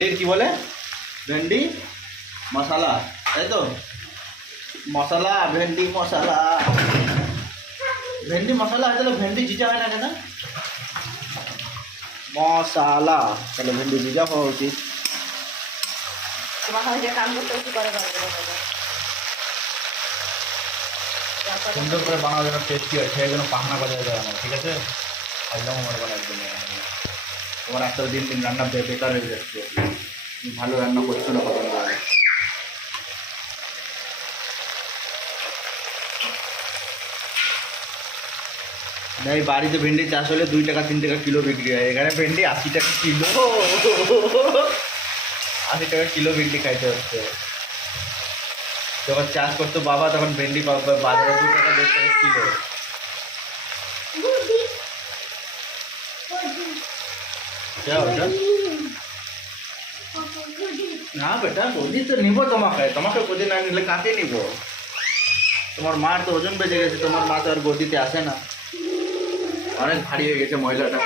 এর কি বলে ভেন্ডি মশলা, তাই তো? মশলা ভেন্ডি মশলা, ভেন্ডি মশলা হয় তাহলে ভেন্ডি জিজা হয় না কেন? মশলা, তাহলে ভেন্ডি জিজা হওয়া উচিত। তোমার সঙ্গে কাম করতে কি করে সুন্দর করে বানানোর জন্য টেস্টি হয়, সেই জন্য পাখনা বাজাতে যায় আমার, ঠিক আছে? একদম আমার বলা একদম তোমার একটা দিন দিন রান্না বেকার হয়ে যাচ্ছে, ভালো রান্না করছো না কখন ধরে। এই বাড়িতে ভেন্ডি চাষ হলে 2 টাকা 3 টাকা কিলো বিক্রি হয়, এখানে ভেন্ডি 80 টাকা কিলো, 80 টাকা কিলো ভেন্ডি খাইতে হচ্ছে। যখন চাষ করতো বাবা তখন ভেন্ডি বাজারে 2 টাকা 1.5 টাকা কিলো। ওটা না বেটা, গদি তো নিবো তোমাকে, তোমাকে গদি না নিলে কাকে নিব? তোমার মার তো ওজন বেড়ে গেছে, তোমার মা তো আর গদিতে আসে না, অনেক ভারী হয়ে গেছে মহিলাটা।